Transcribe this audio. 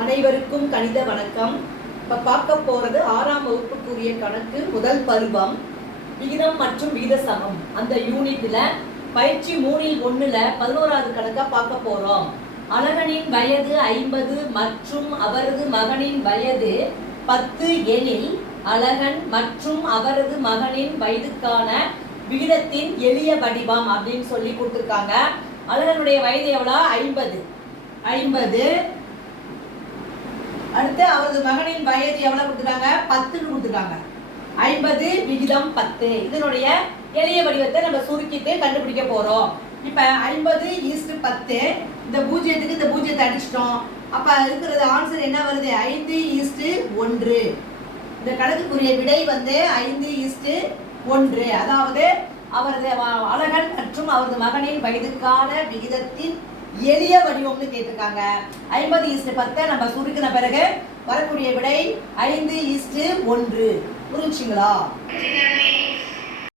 அனைவருக்கும் கணித வணக்கம். இப்போ பார்க்க போகிறது 6ஆம் வகுப்புக்குரிய கணக்கு முதல் பருவம் விகிதம் மற்றும் விகித சமம். அந்த யூனிட்ல பயிற்சி 3-1 11வது கணக்கா பார்க்க போறோம். அழகனின் வயது 50 மற்றும் அவரது மகனின் வயது 10 எனில் அழகன் மற்றும் அவரது மகனின் வயதுக்கான விகிதத்தின் எளிய வடிவம் அப்படின்னு சொல்லி கொடுத்துருக்காங்க. அழகனுடைய வயது எவ்வளோ? 50. அடுத்து அவரது மகனின் வயது எவ்வளவு கொடுத்துருக்காங்க? 10 கொடுத்துருக்காங்க. 50 விகிதம் 10. இதனுடைய எளிய வடிவத்தை நம்ம சுருக்கிட்டு கண்டுபிடிக்க போறோம். இப்ப 50:10. இந்த பூஜ்ஜியத்துக்கு இந்த பூஜ்ஜியத்தை அடிச்சிட்டோம். அப்ப இருக்கிறது ஆன்சர் என்ன வருது? 5:1. இந்த கணக்குக்குரிய விடை வந்து 5:1. அதாவது அவரது அழகன் மற்றும் அவரது மகனின் வயதுக்கான விகிதத்தின் எளிய வடிவம்னு கேட்டிருக்காங்க. 50:10 நம்ம சுருக்கின பிறகு வரக்கூடிய விடை 5:1. புரிஞ்சுங்களா?